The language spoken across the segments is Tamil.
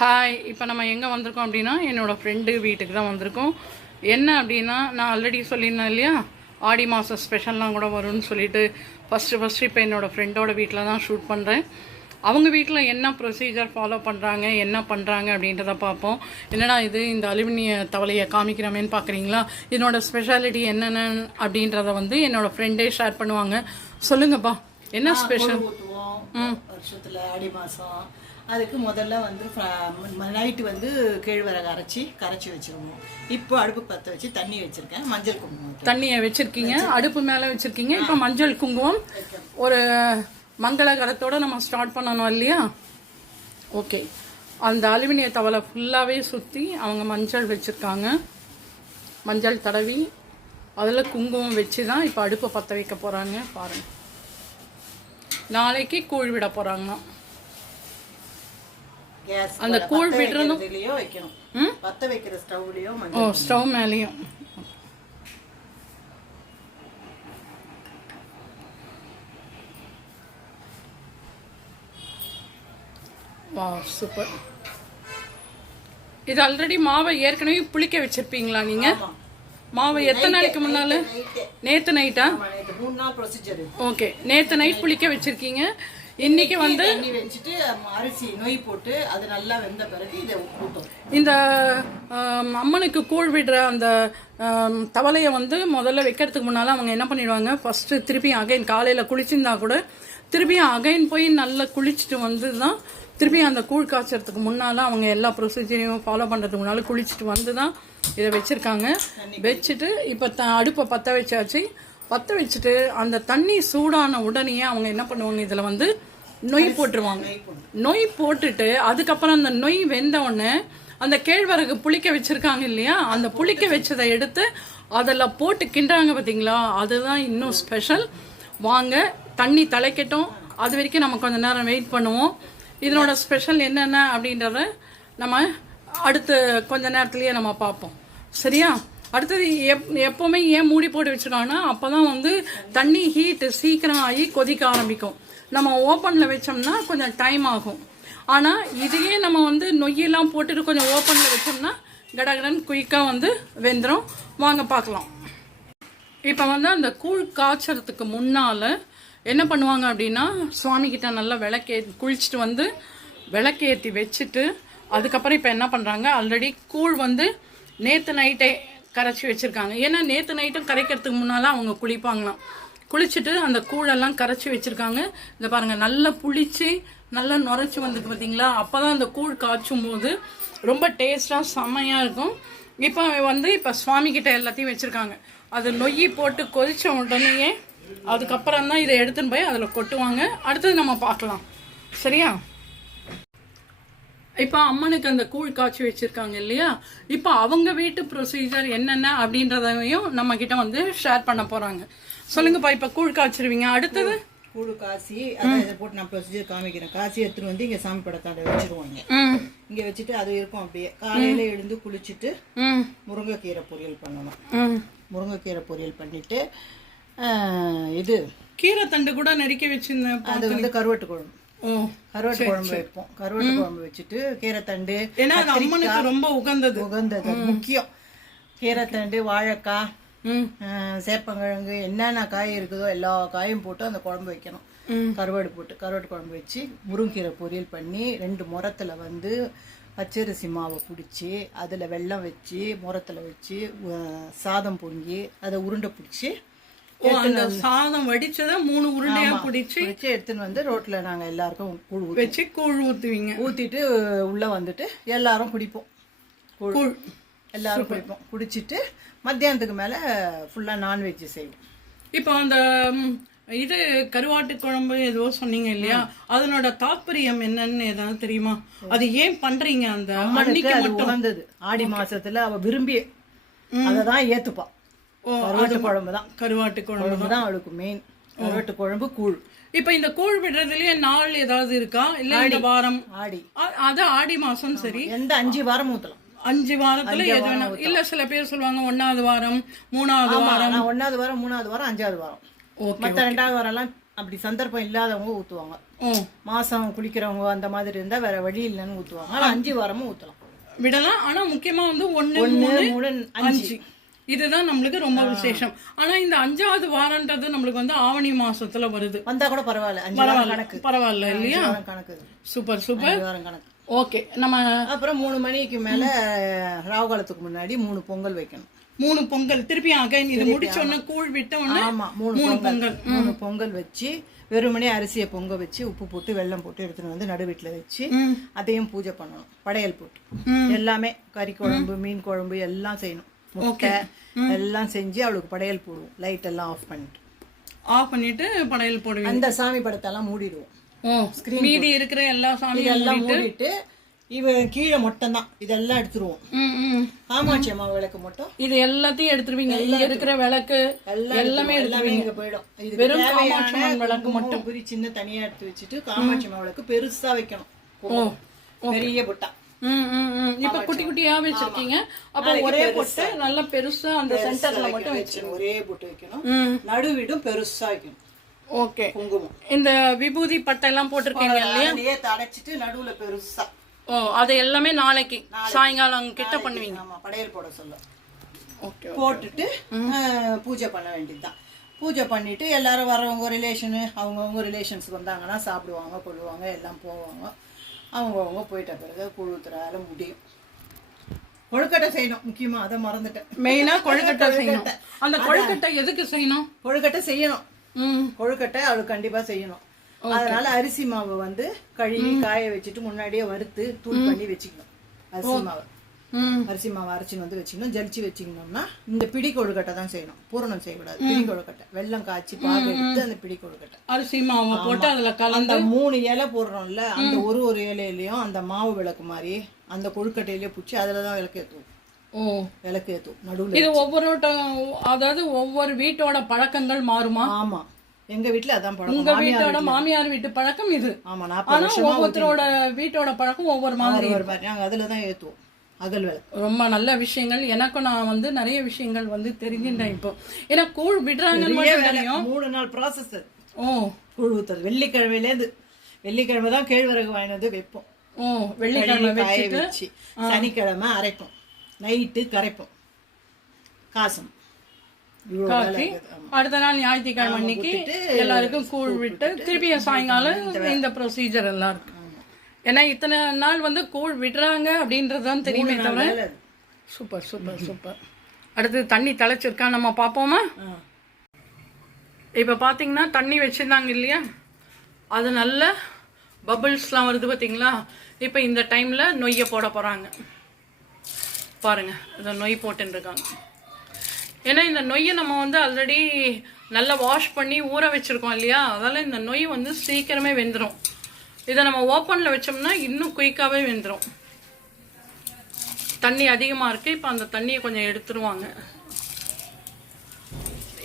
ஹாய். இப்போ நம்ம எங்கே வந்திருக்கோம் அப்படின்னா என்னோடய ஃப்ரெண்டு வீட்டுக்கு தான் வந்திருக்கோம். என்ன அப்படின்னா, நான் ஆல்ரெடி சொல்லியிருந்தேன் இல்லையா, ஆடி மாதம் ஸ்பெஷல்லாம் கூட வரும்னு சொல்லிட்டு ஃபஸ்ட்டு இப்போ என்னோடய ஃப்ரெண்டோட வீட்டில் தான் ஷூட் பண்ணுறேன். அவங்க வீட்டில் என்ன ப்ரொசீஜர் ஃபாலோ பண்ணுறாங்க, என்ன பண்ணுறாங்க அப்படின்றத பார்ப்போம். என்னடா இது இந்த அலுமினிய தவளையை காமிக்கிறமேன்னு பார்க்குறீங்களா? என்னோடய ஸ்பெஷாலிட்டி என்னென்ன அப்படின்றத என்னோடய ஃப்ரெண்டே ஷேர் பண்ணுவாங்க. சொல்லுங்கப்பா, என்ன ஸ்பெஷல்? வருஷத்தில் ஆடி மாதம் அதுக்கு முதல்ல நைட்டு கேழ்வரகு கரைச்சி வச்சிருவோம். இப்போ அடுப்பு பற்ற வச்சு தண்ணி வச்சிருக்கேன். மஞ்சள் குங்குமம் தண்ணியை வச்சிருக்கீங்க, அடுப்பு மேலே வச்சிருக்கீங்க. இப்போ மஞ்சள் குங்குமம் ஒரு மங்களகரத்தோடு நம்ம ஸ்டார்ட் பண்ணணும் இல்லையா? ஓகே. அந்த அலுமினிய தவளை ஃபுல்லாகவே சுற்றி அவங்க மஞ்சள் வச்சுருக்காங்க. மஞ்சள் தடவி அதில் குங்குமம் வச்சு தான் இப்போ அடுப்பை பற்ற வைக்க போகிறாங்க. பாருங்கள், நாளைக்கு கூழ் விட போகிறாங்க. அந்த கூழ் விடுறதும் வைக்கணும், பற்ற வைக்கிற ஸ்டவ்லயும். ஓ, ஸ்டவ் மேலேயும். வா, சூப்பர். இது ஆல்ரெடி மாவை ஏற்கனவே புளிக்க வச்சிருப்பீங்களா நீங்க? மாவை எத்தனை நாளைக்கு முன்னால? நேத்து நைட்டா? ஓகே, நேத்து நைட் புளிக்க வச்சிருக்கீங்க. இன்னைக்கு வச்சுட்டு அரிசி நொய் போட்டு அது நல்லா வெந்த பிறகு இதை ஊற்றும். இந்த அம்மனுக்கு கூழ் விடுற அந்த தவளையை முதல்ல வைக்கிறதுக்கு முன்னால் அவங்க என்ன பண்ணிடுவாங்க, ஃபஸ்ட்டு திருப்பி அகைன் காலையில் குளிச்சிருந்தா கூட திருப்பியும் அகைன் போய் நல்லா குளிச்சுட்டு தான் திருப்பி அந்த கூழ் காய்ச்சறதுக்கு முன்னால் அவங்க எல்லா ப்ரொசீஜரையும் ஃபாலோ பண்ணுறதுக்கு முன்னால் குளிச்சுட்டு தான் இதை வச்சுருக்காங்க. வச்சுட்டு இப்போ அடுப்பை பற்ற வச்சாச்சு. பற்ற வச்சுட்டு அந்த தண்ணி சூடான உடனே அவங்க என்ன பண்ணுவாங்க, இதில் நொய் போட்டுருவாங்க. நொய் போட்டுட்டு அதுக்கப்புறம் அந்த நொய் வெந்த உடனே அந்த கேழ்வரகு புளிக்க வச்சிருக்காங்க இல்லையா, அந்த புளிக்க வச்சதை எடுத்து அதில் போட்டு கிண்டுறாங்க. பார்த்தீங்களா, அதுதான் இன்னும் ஸ்பெஷல். வாங்க, தண்ணி தலைக்கட்டும், அது வரைக்கும் நம்ம கொஞ்சம் நேரம் வெயிட் பண்ணுவோம். இதனோட ஸ்பெஷல் என்னென்ன அப்படின்றத நம்ம அடுத்து கொஞ்ச நேரத்துலேயே நம்ம பார்ப்போம். சரியா? அடுத்தது எப்போவுமே ஏன் மூடி போட்டு வச்சுருக்காங்கன்னா, அப்போ தான் தண்ணி ஹீட்டு சீக்கிரம் ஆகி கொதிக்க ஆரம்பிக்கும். நம்ம ஓப்பனில் வச்சோம்னா கொஞ்சம் டைம் ஆகும். ஆனால் இதையே நம்ம நொய்யெல்லாம் போட்டுட்டு கொஞ்சம் ஓப்பனில் வச்சோம்னா கடகடன் குயிக்காக வெந்துடும். வாங்க பார்க்கலாம். இப்போ அந்த கூழ் காய்ச்சறதுக்கு முன்னால் என்ன பண்ணுவாங்க அப்படின்னா, சுவாமிகிட்ட நல்லா குளிச்சுட்டு விளக்கேற்றி வச்சுட்டு அதுக்கப்புறம் இப்போ என்ன பண்ணுறாங்க, ஆல்ரெடி கூழ் நேற்று நைட்டே கரைச்சி வச்சுருக்காங்க. ஏன்னா நேற்று நைட்டும் கரைக்கிறதுக்கு முன்னால் அவங்க குளிப்பாங்களாம். குளிச்சுட்டு அந்த கூழெல்லாம் கரைச்சி வச்சுருக்காங்க. இந்த பாருங்கள், நல்லா புளிச்சு நல்லா நுரைச்சி வந்துருக்கு பார்த்தீங்களா? அப்போ தான் அந்த கூழ் காய்ச்சும் போது ரொம்ப டேஸ்ட்டாக செம்மையாக இருக்கும். இப்போ இப்போ சுவாமிகிட்ட எல்லாத்தையும் வச்சுருக்காங்க. அது நொய்யி போட்டு கொதித்த உடனேயே அதுக்கப்புறம் தான் இதை எடுத்துன்னு போய் அதில் கொட்டுவாங்க. அடுத்தது நம்ம பார்க்கலாம். சரியா? இப்போ அம்மனுக்கு அந்த கூழ் காய்ச்சி வச்சிருக்காங்க இல்லையா, இப்போ அவங்க வீட்டு ப்ரொசீஜர் என்னென்ன அப்படின்றதையும் நம்ம கிட்ட ஷேர் பண்ண போறாங்க. சொல்லுங்கப்பா. இப்போ கூழ் காய்ச்சிருவீங்க, அடுத்தது கூழ் காய்ச்சி அதை போட்டு நான் ப்ரொசீஜர் காமிக்கிறேன். காய்ச்சி எடுத்துட்டு இங்க சாமி படத்தாட வச்சிருவாங்க. இங்க வச்சுட்டு அது இருக்கும். அப்படியே காலையில எழுந்து குளிச்சுட்டு முருங்கைக்கீரை பொரியல் பண்ணணும். முருங்கைக்கீரை பொரியல் பண்ணிட்டு இது கீரை தண்டு கூட நறுக்கி வச்சிருந்தேன். அது கருவாட்டு குழம்பு. கருவாட்டு குழம்பு வைப்போம். கருவாட்டு குழம்பு வச்சுட்டு கீரைத்தண்டு, ரொம்ப உகந்தது முக்கியம். கீரைத்தண்டு, வாழைக்காய், சேப்பங்கிழங்கு, என்னென்ன காய் இருக்குதோ எல்லா காயும் போட்டு அந்த குழம்பு வைக்கணும். கருவாடு போட்டு கருவாட்டு குழம்பு வச்சு முருங்கீரை பொரியல் பண்ணி 2 முறத்தில் பச்சரிசி மாவை பிடிச்சி அதில் வெல்லம் வச்சு முறத்தில் வச்சு சாதம் பொங்கி அதை உருண்டை பிடிச்சி சாதம் வடிச்சத 3 உருண்டையா பிடிச்சி எடுத்துன்னு ரோட்ல நாங்க எல்லாருக்கும் கூழ் வச்சு கூழ் ஊத்துவீங்க. ஊத்திட்டு உள்ள எல்லாரும் குடிப்போம். கூழ் எல்லாரும் குடிப்போம். குடிச்சிட்டு மத்தியானத்துக்கு மேல ஃபுல்லா நான்வெஜ் செய்வோம். இப்போ அந்த இது கருவாட்டு குழம்பு ஏதோ சொன்னீங்க இல்லையா, அதனோட தாற்பயம் என்னன்னு ஏதாவது தெரியுமா? அது ஏன் பண்றீங்க? அந்த அன்னைக்கு மட்டும் வந்தது ஆடி மாசத்துல அவ விரும்பி அததான் ஏத்துப்பா. கருவாட்டு குழம்பு தான். கருவாட்டு குழம்பு தான் அவளுக்கு மெயின். கருவாட்டு குழம்பு, கூழ். இப்ப இந்த கூழ் விடுறதுலயே நாள் ஏதாவது இருக்கா? இல்ல இந்த வாரம் ஆடி, அது ஆடி மாசம். சரி, எந்த 5 வாரம் ஊத்தலாம். 5 வாரத்துல எது வேணா. இல்ல சில பேர் சொல்லுவாங்க 1வது வாரம், 3வது வாரம். 1வது வாரம், 3வது வாரம், 5வது வாரம். மத்த 2வது வாரம் எல்லாம் அப்படி சந்தர்ப்பம் இல்லாதவங்க ஊத்துவாங்க. ஓ மாசம் குளிக்கிறவங்க அந்த மாதிரி இருந்தா வேற வழி இல்லைன்னு ஊத்துவாங்க. ஆனா 5 வாரமும் ஊத்தலாம். விடலாம். ஆனா முக்கியமா வந்து 1 1 3 3 5 இதுதான் நம்மளுக்கு ரொம்ப விசேஷம். ஆனா இந்த 5வது வாரம்ன்றது நம்மளுக்கு வந்து ஆவணி மாசத்துல வருது. வந்தா கூட பரவாயில்ல. 5 வாரம் கணக்கு. பரவாயில்ல இல்லையா? கணக்கு. Super super. 5 வாரம் கணக்கு. ஓகே. நம்ம அப்புறம் 3 மணிக்கு மேல ராவுகாலத்துக்கு முன்னாடி 3 பொங்கல் வைக்கணும். 3 பொங்கல் திருப்பி அகைன் இது முடிச்ச உடனே கூழ் விட்ட உடனே ஆமா 3 பொங்கல் 3 பொங்கல் வச்சு வெறுமனே அரிசியை பொங்க வச்சு உப்பு போட்டு வெல்லம் போட்டு எடுத்துட்டு வந்து நடு வீட்டுல வச்சு அதையும் பூஜை பண்ணணும். படையல் போட்டு எல்லாமே கறி குழம்பு மீன் குழம்பு எல்லாம் செய்யணும். முட்டை எல்லாம் செஞ்சு அவளுக்கு படையல் போடுவோம். லைட் எல்லாம் ஆஃப் பண்ணிட்டு படையல் போடுவோம். அந்த சாமி படத்தெல்லாம் மூடிடுவோம். மீதி இருக்கிற எல்லா சாமியும் எல்லாம் மூடிட்டு இவன் கீழே மொட்டம் தான் இதெல்லாம் எடுத்துருவோம். காமாட்சி அம்மா விளக்கு மட்டும் இது எல்லாத்தையும் எடுத்துருவீங்க. இங்க இருக்கிற விளக்கு எல்லாமே இங்க போயிடும். இது வெறும் காமாட்சி அம்மன் விளக்கு மட்டும் குறி சின்ன தனியா எடுத்து வச்சுட்டு காமாட்சி அம்மா விளக்கு பெருசா வைக்கணும். பெரிய பொட்டா இப்ப குட்டி குட்டியா வச்சிருக்கீங்க. அப்ப ஒரே பொட்டு நல்லா பெருசா அந்த சென்டர்ல மட்டும் வச்சிருக்கணும். ஒரே பொட்டு வைக்கணும். நடுவிடும் பெருசா வைக்கணும். ஓகே. குங்குமம் இந்த விபூதி பட்டை எல்லாம் போட்டிருக்கீங்க இல்லையா? அடைச்சிட்டு நடுவுல பெருசா. ஓ அது எல்லாமே நாளைக்கு சாயங்காலம் கிட்ட பண்ணுவீங்க. ஆமா படையல் போட சொல்ல. ஓகே. போட்டுட்டு பூஜை பண்ண வேண்டியதுதான். பூஜை பண்ணிட்டு எல்லாரும் வரவங்க ரிலேஷனு அவங்கவுங்க ரிலேஷன்ஸுக்கு வந்தாங்கன்னா சாப்பிடுவாங்க கொள்ளுவாங்க எல்லாம் போவாங்க. அவங்கவுங்க போயிட்ட பிறகு குழுத்துறால முடியும். கொழுக்கட்டை செய்யணும். முக்கியமா அதை மறந்துட்டேன். மெயினா கொழுக்கட்டை செய்யணும். அந்த கொழுக்கட்டை எதுக்கு செய்யணும்? கொழுக்கட்டை செய்யணும். கொழுக்கட்டை அவளுக்கு கண்டிப்பா செய்யணும். அதனால அரிசி மாவு வந்து கழுவி காய வச்சுட்டு முன்னாடியே வறுத்து தூள் பண்ணி வச்சுக்கணும். அரிசி மாவு அரைச்சின்னு வந்து வச்சுக்கணும். ஜலிச்சு வச்சுக்கணும்னா இந்த பிடி கொழுக்கட்டை தான் செய்யணும். பூரணம் செய்யக்கூடாது. பிடி கொழுக்கட்டை வெல்லம் காய்ச்சி பாகு எடுத்து அந்த பிடி கொழுக்கட்டை அரிசி மாவு போட்டு அதுல கலந்து 3 இலை போடுறோம்ல அந்த ஒரு இலையிலயும் அந்த மாவு விளக்கு மாதிரி அந்த கொழுக்கட்டையிலயே பிடிச்சி அதுலதான் விளக்கு ஏற்றுவோம். விளக்கு ஏற்றுவோம் நடுவில். இது அதாவது ஒவ்வொரு வீட்டோட பழக்கங்கள் மாறுமா? ஆமா எங்க வீட்டுல அதான் பழக்கம். உங்க வீட்டோட மாமியார் வீட்டு பழக்கம் இது. ஆமா ஒவ்வொருத்தரோட வீட்டோட பழக்கம் ஒவ்வொரு மாதிரி. நாங்க அதுலதான் ஏத்துவோம் அகல் விளக்கு. ரொம்ப நல்ல விஷயங்கள். எனக்கும் நான் வந்து நிறைய விஷயங்கள் வந்து தெரிஞ்சுட்டேன். இப்போ ஏன்னா கூழ் விடுறாங்கன்னு 3 நாள் ப்ராசஸ். கூழ் ஊத்துறது வெள்ளிக்கிழமை தான் கேழ்வரகு வாங்கினது வைப்போம். வெள்ளிக்கிழமை வச்சு சனிக்கிழமை அரைப்போம். நைட்டு கரைப்போம் காசம். அடுத்த நாள் ஞாயிற்றுக்கிழமை அன்னைக்கு எல்லாருக்கும் கூழ் விட்டு திருப்பி சாயங்காலம் இந்த ப்ரொசீஜர் எல்லாம் இருக்கு. ஏன்னா இத்தனை நாள் வந்து கூழ் விடுறாங்க அப்படின்றதுதான் தெரியுமே தவிர. Super super super. அடுத்து தண்ணி தலைச்சிருக்கா நம்ம பார்ப்போமா? இப்போ பார்த்தீங்கன்னா தண்ணி வச்சுருந்தாங்க இல்லையா, அது நல்ல பபிள்ஸ்லாம் வருது பார்த்தீங்களா. இப்போ இந்த டைமில் நொய்யை போட போகிறாங்க பாருங்கள். இதை நொய் போட்டுருக்காங்க. ஏன்னா இந்த நொய்யை நம்ம வந்து ஆல்ரெடி நல்லா வாஷ் பண்ணி ஊற வச்சுருக்கோம் இல்லையா, அதனால் இந்த நொய் வந்து சீக்கிரமே வெந்துடும். இதை நம்ம ஓப்பனில் வச்சோம்னா இன்னும் குயிக்காகவே வெந்துடும். தண்ணி அதிகமாக இருக்குது. இப்போ அந்த தண்ணியை கொஞ்சம் எடுத்துருவாங்க.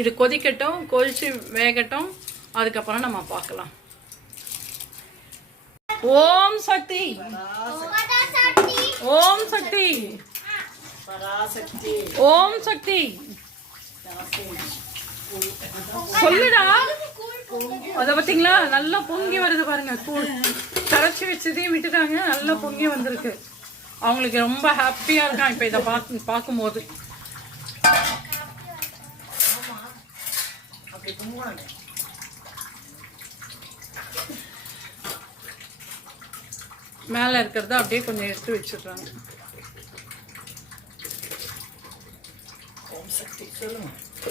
இது கொதிக்கட்டும், கொதிச்சு வேகட்டும், அதுக்கப்புறம் நம்ம பார்க்கலாம். ஓம் சக்தி ஓம் சக்தி ஓம் சக்தி சொல்லுடா. அத பாத்தீங்களா நல்லா பொங்கி வருது பாருங்க. கூழ் கரைச்சி வச்சதையும் விட்டுட்டாங்க, நல்லா பொங்கி வந்திருக்கு. அவங்களுக்கு ரொம்ப ஹாப்பியா இருக்கான் இப்ப இதை பார்க்கும்போது. மேல இருக்கிறத அப்படியே கொஞ்சம் எடுத்து வச்சிடுறாங்க.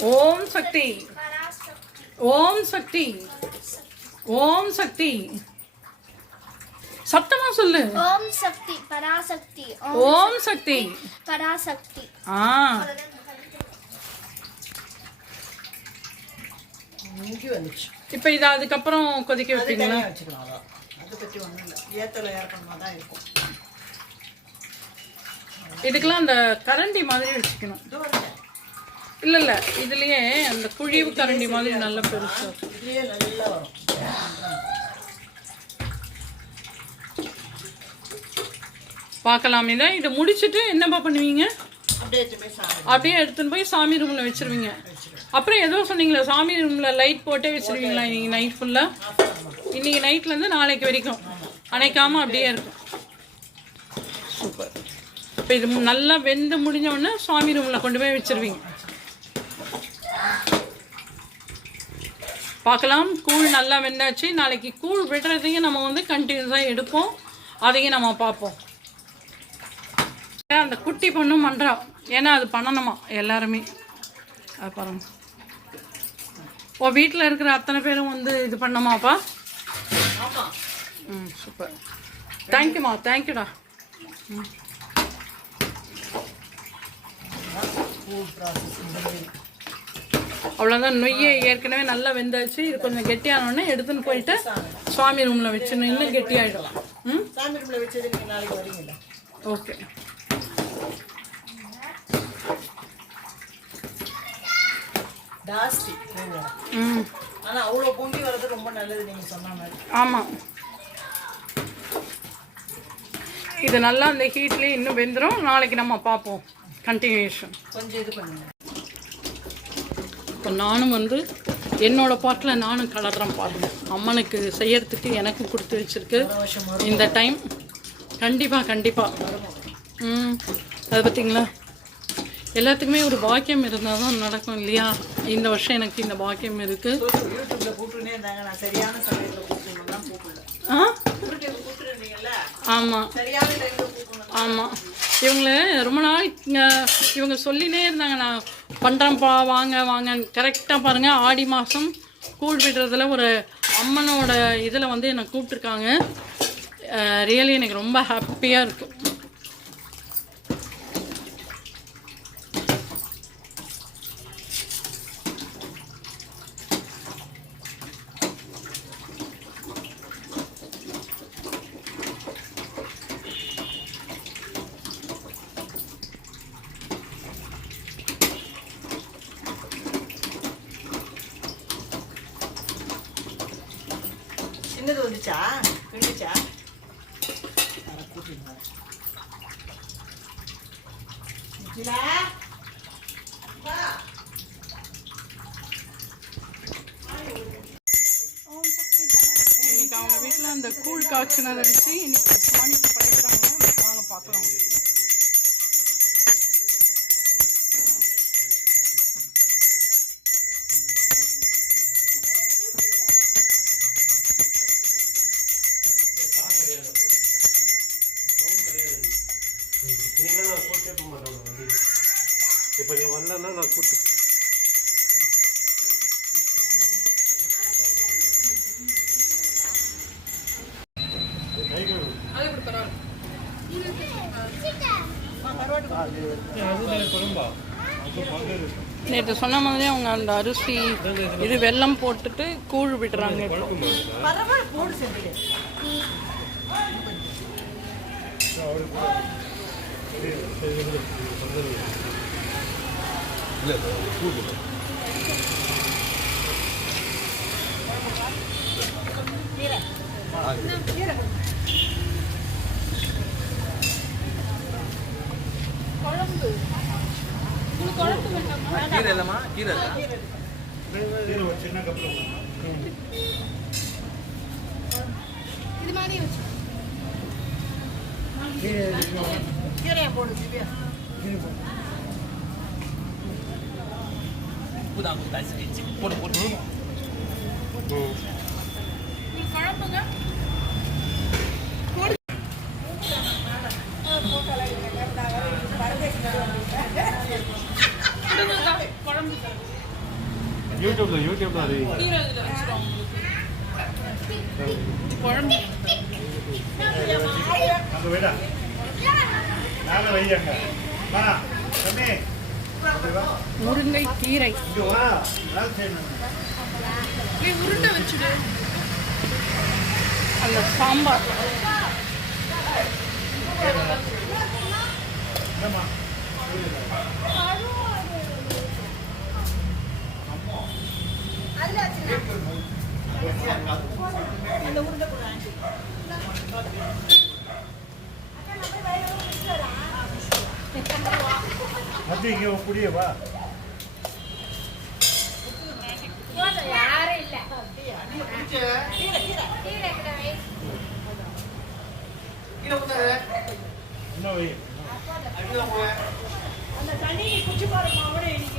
ஓம் சக்தி ஓம் சக்தி ஓம் சக்தி சத்தமா சொல்லு. ஓம் சக்தி பராசக்தி ஓம் சக்தி பராசக்தி. இப்ப இத அதுக்கப்புறம் கொதிக்க வைப்பீங்களா? இதுக்கெல்லாம் அந்த கரண்டி மாதிரி வச்சுக்கணும். இல்ல இதுலயே அந்த குழிவு கரண்டி மாதிரி நல்ல பெருசா பார்க்கலாம். இது முடிச்சுட்டு என்னப்பா பண்ணுவீங்க? அப்படியே எடுத்துன்னு போய் சாமி ரூம்ல வச்சிருவீங்க. அப்புறம் ஏதோ சொன்னீங்களா சாமி ரூம்ல லைட் போட்டே வச்சிருவீங்களா நீங்க நைட் ஃபுல்லா? இன்னைக்கு நைட்லேருந்து நாளைக்கு வரைக்கும் அணைக்காமல் அப்படியே இருக்கும். சூப்பர். இப்போ இது நல்லா வெந்து முடிஞ்ச உடனே சுவாமி ரூமில் கொண்டு போய் வச்சிருவீங்க. பார்க்கலாம். கூழ் நல்லா வெந்தாச்சு. நாளைக்கு கூழ் விடுறதையும் நம்ம வந்து கண்டினியூஸாக எடுப்போம், அதையும் நம்ம பார்ப்போம். அந்த குட்டி பொண்ணும் பண்ணுறா, ஏன்னா அது பண்ணணுமா எல்லாருமே. அது பாருங்க. ஓ, வீட்டில் இருக்கிற அத்தனை பேரும் வந்து இது பண்ணமாப்பா? ம், சூப்பர். தேங்க்யூம்மா, தேங்க்யூடா. ம், அவ்வளோதான். நொய்யை ஏற்கனவே நல்லா வெந்தாச்சு. இது கொஞ்சம் கெட்டியானோடனே எடுத்துன்னு போயிட்டு சுவாமி ரூமில் வச்சுன்னு இன்னும் கெட்டியாகிடலாம். ம், சாமி ரூமில் வச்சது நீங்கள் நாளைக்கு வரீங்களா? ஓகே. ஜாஸ்தி. ம், ஆனால் அவ்வளோ பொங்கி வர்றது ரொம்ப நல்லது நீங்கள் சொன்ன மாதிரி. ஆமாம். இது நல்லா அந்த ஹீட்லேயே இன்னும் வெந்துடும். நாளைக்கு நம்ம பார்ப்போம் கண்டினியூஷன். கொஞ்சம் இது பண்ணுங்க. இப்போ நானும் வந்து என்னோடய பாட்டில் நானும் கலர்றேன் பாருங்கள். அம்மனுக்கு செய்யறதுக்கு எனக்கு கொடுத்து வச்சுருக்கு இந்த டைம். கண்டிப்பாக. ம், அது பார்த்தீங்களா, எல்லாத்துக்குமே ஒரு பாக்கியம் இருந்தால் தான் நடக்கும் இல்லையா? இந்த வருஷம் எனக்கு இந்த பாக்கியம் இருக்குது. யூடியூப்ல கூப்பிட்டுனே இருந்தாங்க, நான் சரியான சமயத்தில் கூப்பிட்டுலாம் கூப்பிடல. கூப்பிட்டுருந்தீங்கல்ல? ஆமாம், சரியான டைம்ல கூப்பிடணும். ஆமாம். இவங்கள ரொம்ப நாள் இவங்க சொல்லினே இருந்தாங்க, நான் பண்ணுறேன்ப்பா வாங்க வாங்கன்னு. கரெக்டாக பாருங்கள், ஆடி மாதம் கூழ் விடுறதுல ஒரு அம்மனோட இதில் வந்து என்னை கூப்பிட்ருக்காங்க. ரியலி எனக்கு ரொம்ப ஹாப்பியாக இருக்குது. சின்னது வந்துச்சா வெந்துச்சா? இன்னைக்கு அவங்க வீட்டில் அந்த கூழ் காய்ச்சினதை வச்சு இன்னைக்கு சுவாமிக்கு படைக்கிறாங்க. வாங்க பார்க்கலாம். இப்போ நீ வரலன்னா நான் கூட்டு நேற்று சொன்ன மாதிரி அவங்க அந்த அரிசி இது வெல்லம் போட்டுட்டு கூழ் விடுறாங்க. பரவாயில்ல, போடு செஞ்சு. கீரை இல்லைம்மா, கீரை சின்ன கப்பில் இது மாதிரி வச்சு கீரையை போடு திவ்யா. உப்பு தான் போட்டு போட்டு குழம்புங்க. யூடியூப்ல அது குழம்பு அங்கே விடா மேலே வையாங்க. வா தம்பி, முருங்கை கீரை இங்கே வா, வேலை செய்யணும். உருண்டை வச்சுடு. அந்த சாம்பார் என்னம்மா மத்தி இங்கே புடிய வா. யாரும் இல்லை. இன்னும் வை அந்த தண்ணி குச்சி பாருமா அவனே இன்னைக்கு